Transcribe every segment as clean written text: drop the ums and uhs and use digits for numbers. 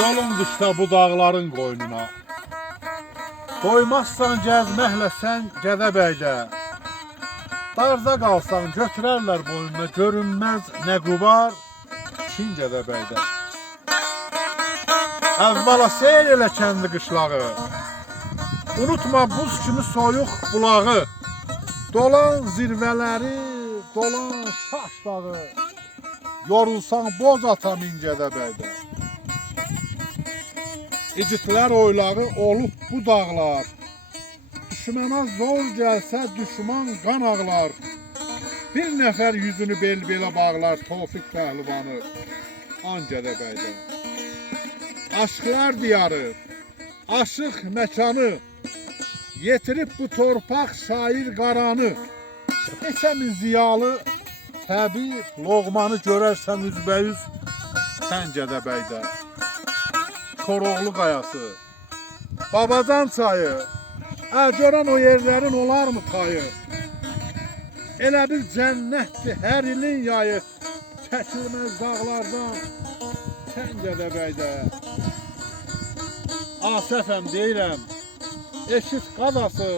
Yolun düşdə bu dağların qoynuna. Doymazsan gəzməklə sən Gədəbəydə. Darda qalsan götürərlər boynuna, görünməz nə qubar Çin Gədəbəydə. Əvvəla seyr elə kəndi qışlağı, unutma buz kimi soyuq bulağı. Dolan zirvələri, dolan şaş dağı, yorulsan boz ata min Gədəbəydə. İcitlər oylağı olub bu dağlar, düşmənə zor gəlsə düşman qan ağlar. Bir nəfər yüzünü bel-belə bağlar Tofiq pəhlivanı an Gədəbəydə. Aşıqlar diyarı, aşıq məkanı, yetirib bu torpaq şair qaranı. Neçə min ziyalı təbib loğmanı görərsən üzbəyüz sən Gədəbəydə. Koroğlu qayası, Babacan çayı, görən o yerlərin olarmı tayı? Elə bir cənnətdir hər ilin yayı, çəkilməz dağlardan sən Gədəbəydə. Asəfəm deyirəm, eşit qadası,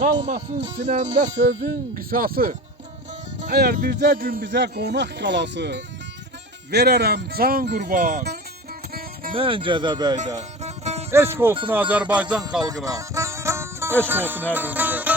qalmasın sinəmdə sözün qisası. Əgər bircə gün bizə qonaq qalası, verərəm can qurban mən Gədəbəydə. Eşq olsun Azərbaycan xalqına, eşq olsun hər birinizə.